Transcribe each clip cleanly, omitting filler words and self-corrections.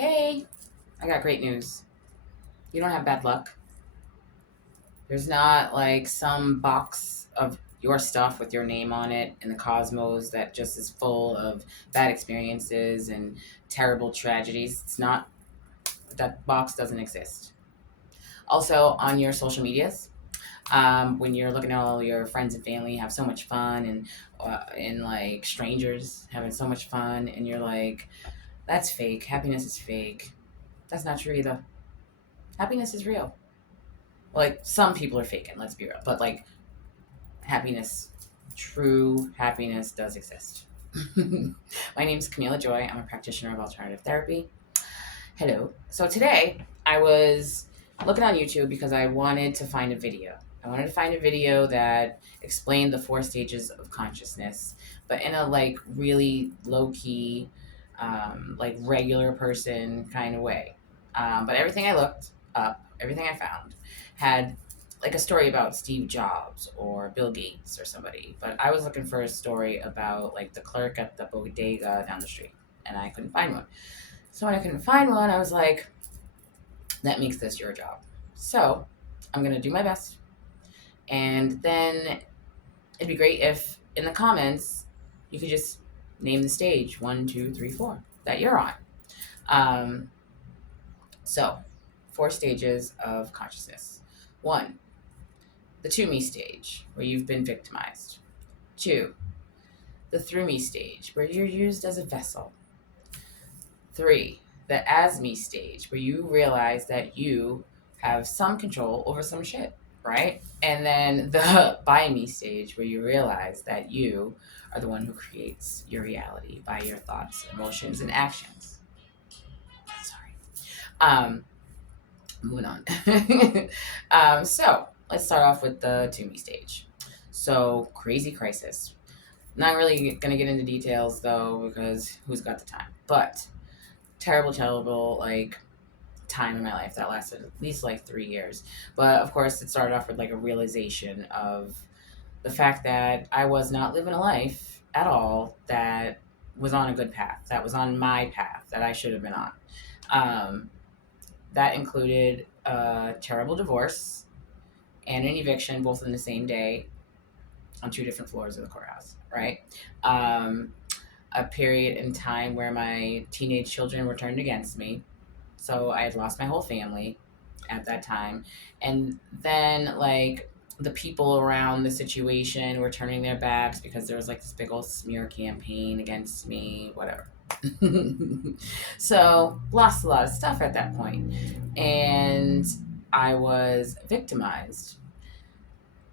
Hey, I got great news. You don't have bad luck. There's not like some box of your stuff with your name on it in the cosmos that just is full of bad experiences and terrible tragedies. It's not, that box doesn't exist. Also, on your social medias, when you're looking at all your friends and family have so much fun and like strangers having so much fun, and you're like, that's fake. Happiness is fake. That's not true either. Happiness is real. Like some people are faking, let's be real, but like happiness, true happiness does exist. My name is Kamilah Joy. I'm a practitioner of alternative therapy. Hello. So today I was looking on YouTube because I wanted to find a video. I wanted to find a video that explained the four stages of consciousness, but in a like really low key, like regular person kind of way. But everything I looked up, everything I found, had like a story about Steve Jobs or Bill Gates or somebody. But I was looking for a story about like the clerk at the bodega down the street, and I couldn't find one. So when I couldn't find one, I was like, that makes this your job. So I'm going to do my best. And then it'd be great if in the comments you could just name the stage 1, 2, 3, 4 that you're on. Um, so, four stages of consciousness. One, the to me stage, where you've been victimized. Two, the through me stage, where you're used as a vessel. Three, the as me stage, where you realize that you have some control over some shit, right? And then the by me stage, where you realize that you are the one who creates your reality by your thoughts, emotions, and actions. Sorry. Um, Moving on. So let's start off with the to me stage. So crazy crisis. Not really gonna get into details though, because who's got the time? But terrible, like time in my life that lasted at least like 3 years. But of course, it started off with like a realization of the fact that I was not living a life at all that was on a good path, that was on my path that I should have been on. Um, that included a terrible divorce and an eviction, both in the same day on two different floors of the courthouse, right? Um, a period in time where my teenage children were turned against me. So I had lost my whole family at that time. And then, like, the people around the situation were turning their backs because there was like this big old smear campaign against me, whatever. So, lost a lot of stuff at that point. And I was victimized.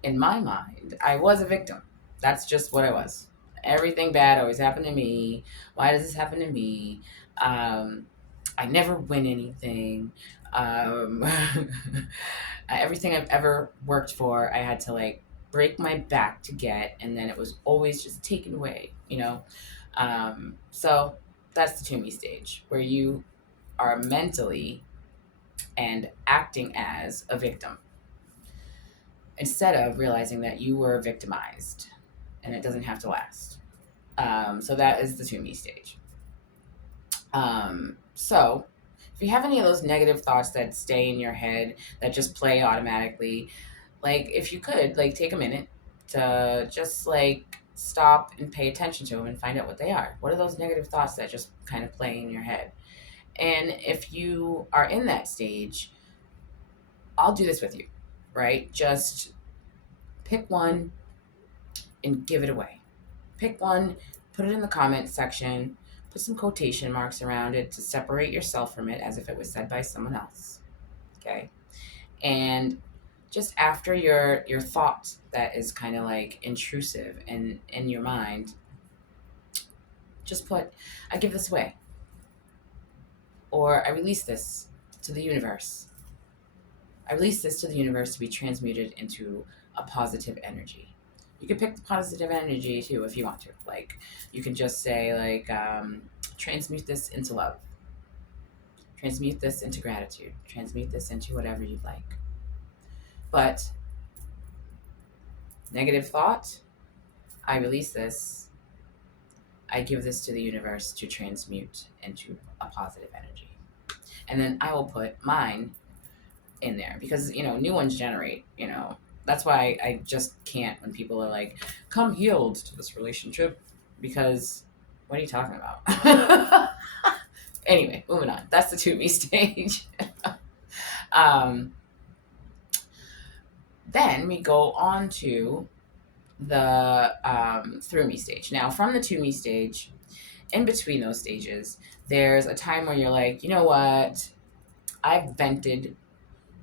In my mind, I was a victim. That's just what I was. Everything bad always happened to me. Why does this happen to me? Um, I never win anything. Um, everything I've ever worked for, I had to like break my back to get, and then it was always just taken away, you know? So that's the to me stage where you are mentally and acting as a victim instead of realizing that you were victimized and it doesn't have to last. So that is the to me stage. So if you have any of those negative thoughts that stay in your head that just play automatically, like if you could like take a minute to just like stop and pay attention to them and find out what they are. What are those negative thoughts that just kind of play in your head? And if you are in that stage, I'll do this with you, right? Just pick one and give it away. Pick one, put it in the comment section, put some quotation marks around it to separate yourself from it as if it was said by someone else. Okay? And just after your thought that is kind of like intrusive in your mind, just put, I give this away. Or I release this to the universe. I release this to the universe to be transmuted into a positive energy. You can pick the positive energy too if you want to. Like, you can just say, like, transmute this into love, transmute this into gratitude, transmute this into whatever you'd like. But negative thought, I release this, I give this to the universe to transmute into a positive energy. and then I will put mine in there because new ones generate. That's why I just can't when people are like, "Come healed to this relationship," because what are you talking about? Anyway, moving on. That's the to me stage. um, then we go on to the through me stage. Now, from the to me stage, in between those stages, there's a time where you're like, you know what? I've vented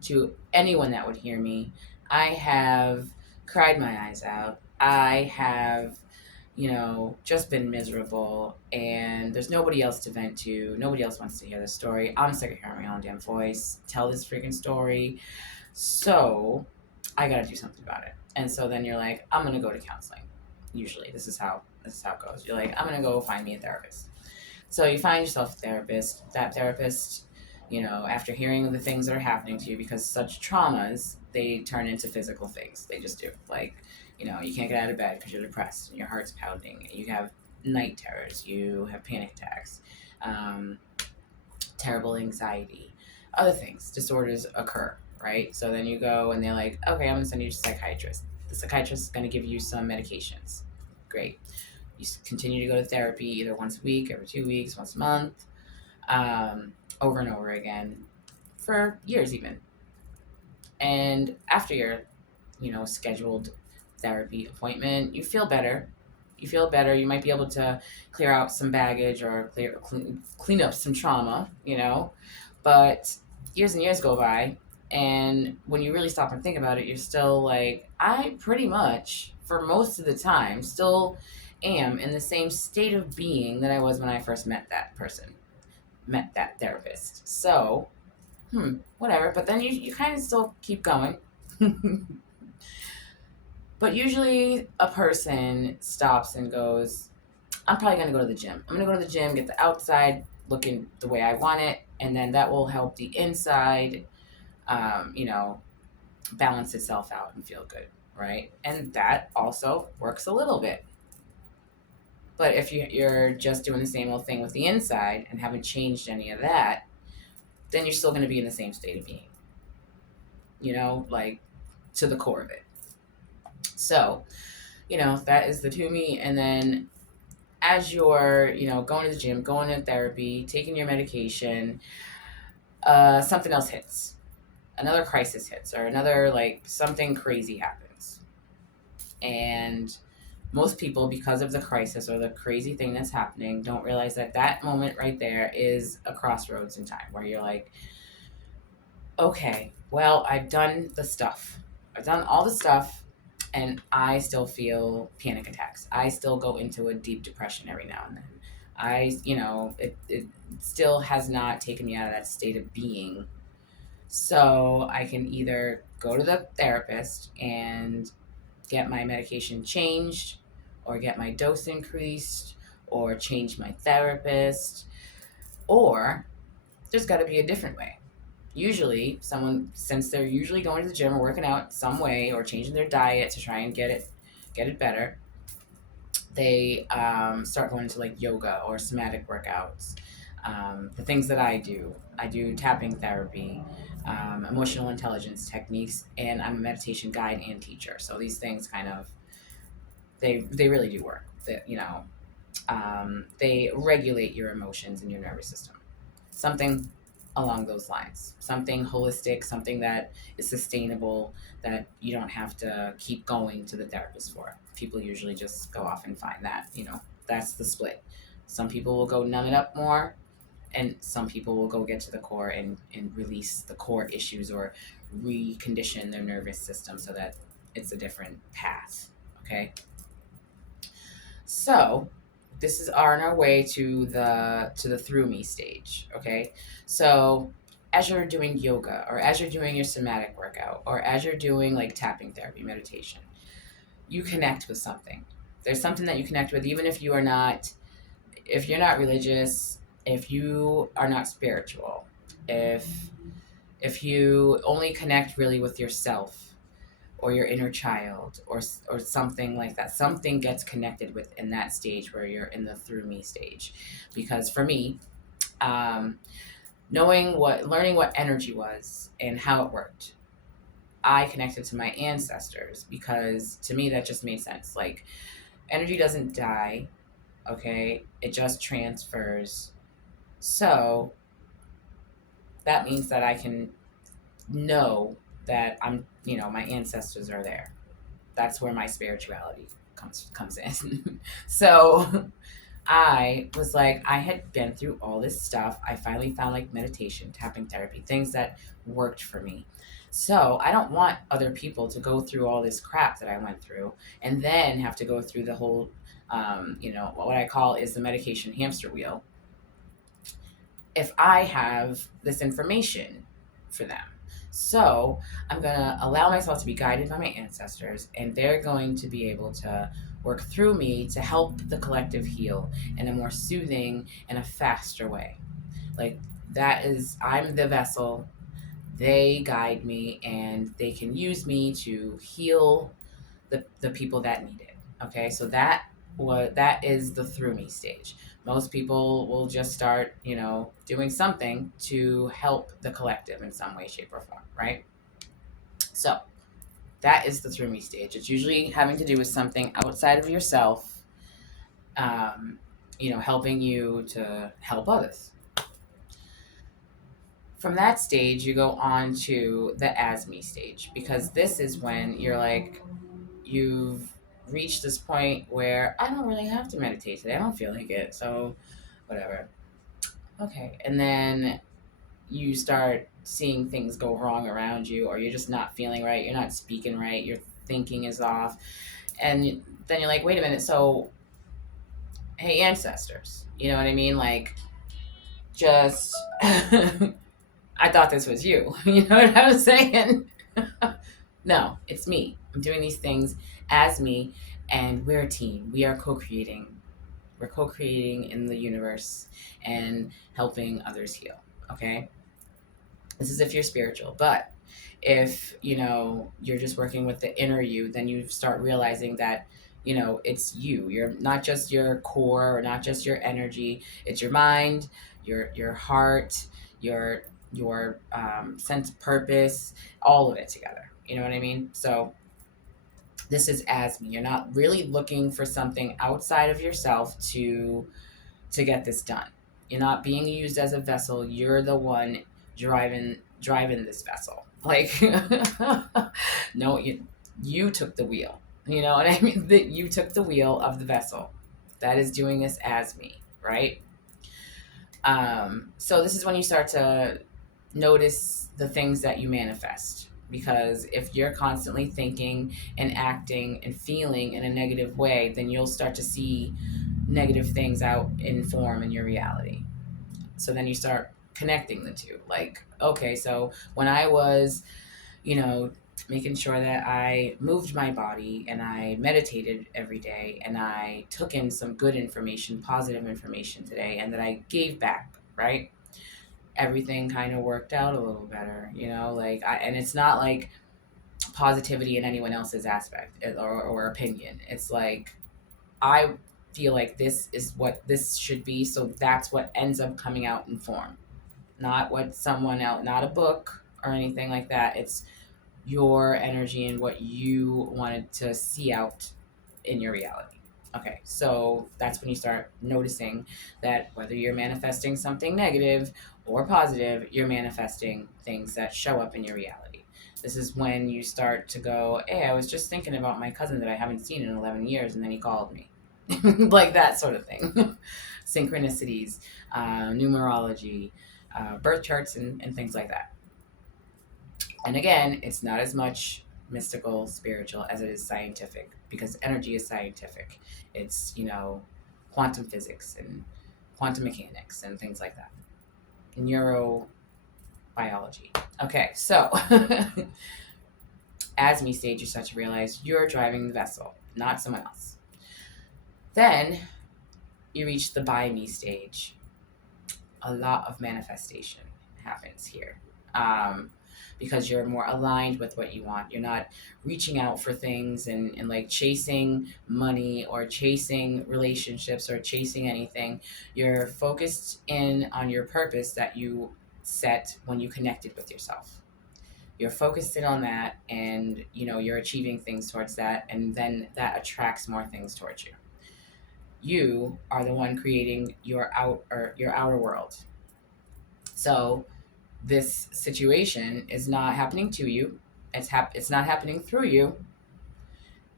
to anyone that would hear me. I have cried my eyes out. I have, just been miserable, and there's nobody else to vent to. Nobody else wants to hear this story. I'm sick of hearing my own damn voice tell this freaking story. So I got to do something about it. And so then you're like, I'm going to go to counseling. Usually this is how it goes. You're like, I'm going to go find me a therapist. So you find yourself a therapist. That therapist, after hearing the things that are happening to you, because such traumas, they turn into physical things. They just do. Like, you can't get out of bed because you're depressed and your heart's pounding. You have night terrors. You have panic attacks, terrible anxiety, other things. Disorders occur, right? So then you go and they're like, okay, I'm going to send you to a psychiatrist. The psychiatrist is going to give you some medications. Great. You continue to go to therapy either once a week, every 2 weeks, once a month, over and over again for years even. And after your, scheduled therapy appointment, you feel better. You might be able to clear out some baggage or clean up some trauma, but years and years go by, and when you really stop and think about it, you're still like, I pretty much, for most of the time, still am in the same state of being that I was when I first met that therapist. So, whatever. But then you kind of still keep going. But usually a person stops and goes, I'm probably going to go to the gym. I'm going to go to the gym, get the outside looking the way I want it, and then that will help the inside, balance itself out and feel good, right? And that also works a little bit. But if you're just doing the same old thing with the inside and haven't changed any of that, then you're still going to be in the same state of being, like to the core of it. So, that is the to me. And then as you're, going to the gym, going to therapy, taking your medication, something else hits. Another crisis hits, or another, like, something crazy happens. And most people, because of the crisis or the crazy thing that's happening, don't realize that that moment right there is a crossroads in time where you're like, okay, well, I've done the stuff. I've done all the stuff, and I still feel panic attacks. I still go into a deep depression every now and then. It still has not taken me out of that state of being. So I can either go to the therapist and get my medication changed, or get my dose increased, or change my therapist, or there's got to be a different way. Usually since they're usually going to the gym or working out some way or changing their diet to try and get it better, they start going into like yoga or somatic workouts. The things that I do tapping therapy, emotional intelligence techniques, and I'm a meditation guide and teacher. So these things kind of, they really do work. They regulate your emotions and your nervous system. Something along those lines. Something holistic, something that is sustainable, that you don't have to keep going to the therapist for. People usually just go off and find that, that's the split. Some people will go numb it up more, and some people will go get to the core and release the core issues or recondition their nervous system so that it's a different path. Okay? So this is on our way to the through me stage. Okay, so as you're doing yoga, or as you're doing your somatic workout, or as you're doing like tapping therapy, meditation, you connect with something. There's something that you connect with, even if you're not religious, if you are not spiritual, if you only connect really with yourself or your inner child, or something like that. Something gets connected with in that stage where you're in the through me stage. Because for me, learning what energy was and how it worked, I connected to my ancestors because to me that just made sense. Like, energy doesn't die, okay? It just transfers. So that means that I can know that my ancestors are there. That's where my spirituality comes in. So I was like, I had been through all this stuff. I finally found like meditation, tapping therapy, things that worked for me. So I don't want other people to go through all this crap that I went through and then have to go through the whole, what I call is the medication hamster wheel if I have this information for them. So I'm going to allow myself to be guided by my ancestors, and they're going to be able to work through me to help the collective heal in a more soothing and a faster way. Like, I'm the vessel. They guide me, and they can use me to heal the people that need it. Okay, so that is the through me stage. Most people will just start, doing something to help the collective in some way, shape, or form, right? So that is the through me stage. It's usually having to do with something outside of yourself, helping you to help others. From that stage, you go on to the as me stage, because this is when you're like, you've reached this point where I don't really have to meditate today. I don't feel like it. So whatever. Okay. And then you start seeing things go wrong around you, or you're just not feeling right. You're not speaking right. Your thinking is off. And then you're like, wait a minute. So, hey, ancestors, you know what I mean? Like, just, I thought this was you. You know what I'm saying? No, it's me. I'm doing these things as me, and we're a team. We are co-creating. We're co-creating in the universe and helping others heal. Okay? This is if you're spiritual. But if, you're just working with the inner you, then you start realizing that, it's you. You're not just your core or not just your energy. It's your mind, your heart, your sense of purpose, all of it together. You know what I mean? So this is as me. You're not really looking for something outside of yourself to get this done. You're not being used as a vessel. You're the one driving this vessel. Like, no, you took the wheel. You know what I mean? That you took the wheel of the vessel. That is doing this as me, right? So this is when you start to notice the things that you manifest. Because if you're constantly thinking and acting and feeling in a negative way, then you'll start to see negative things out in form in your reality. So then you start connecting the two. Like, okay, so when I was, making sure that I moved my body and I meditated every day and I took in some good information, positive information today, and that I gave back, right? Everything kind of worked out a little better, and it's not like positivity in anyone else's aspect or opinion. It's like, I feel like this is what this should be, so that's what ends up coming out in form. Not what someone else, not a book or anything like that. It's your energy and what you wanted to see out in your reality. Okay, so that's when you start noticing that whether you're manifesting something negative or positive, you're manifesting things that show up in your reality. This is when you start to go, hey, I was just thinking about my cousin that I haven't seen in 11 years, and then he called me. Like that sort of thing. Synchronicities, numerology, birth charts, and things like that. And again, it's not as much mystical, spiritual as it is scientific, because energy is scientific. It's, quantum physics and quantum mechanics and things like that. Neurobiology. Okay, so as me stage, you start to realize you're driving the vessel, not someone else. Then you reach the by me stage. A lot of manifestation happens here. Because you're more aligned with what you want. You're not reaching out for things and like chasing money or chasing relationships or chasing anything. You're focused in on your purpose that you set when you connected with yourself. You're focused in on that, and you're achieving things towards that, and then that attracts more things towards you. You are the one creating your outer world. So this situation is not happening to you. It's not happening through you.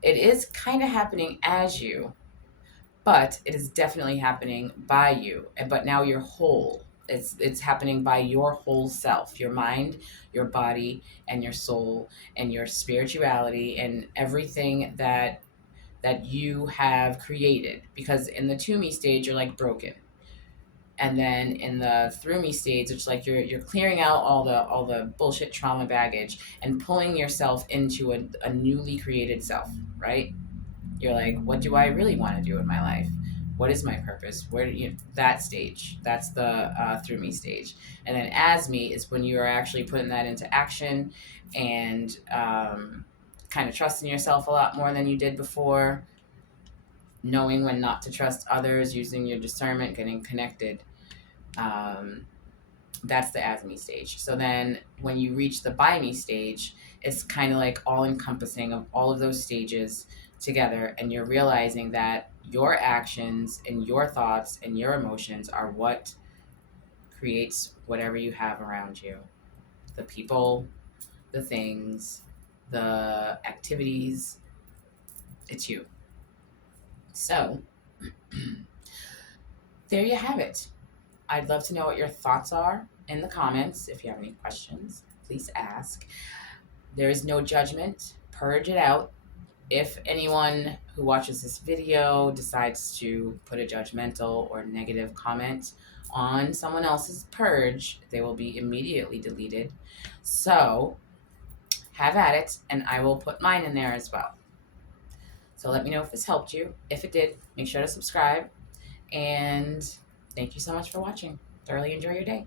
It is kind of happening as you, but it is definitely happening by you. But now you're whole. It's happening by your whole self, your mind, your body, and your soul, and your spirituality, and everything that you have created. Because in the to me stage, you're like broken, and then in the through me stage, it's like you're clearing out all the bullshit trauma baggage and pulling yourself into a newly created self, right? You're like, what do I really want to do in my life? What is my purpose? Where do you that stage? That's the through me stage. And then as me is when you are actually putting that into action, and kind of trusting yourself a lot more than you did before, knowing when not to trust others, using your discernment, getting connected. Um, that's the as me stage. So then when you reach the by me stage, it's kind of like all encompassing of all of those stages together, and you're realizing that your actions and your thoughts and your emotions are what creates whatever you have around you. The people, the things, the activities, it's you. So there you have it. I'd love to know what your thoughts are in the comments. If you have any questions, please ask. There is no judgment. Purge it out. If anyone who watches this video decides to put a judgmental or negative comment on someone else's purge, they will be immediately deleted. So have at it, and I will put mine in there as well. So let me know if this helped you. If it did, make sure to subscribe. And thank you so much for watching. Thoroughly enjoy your day.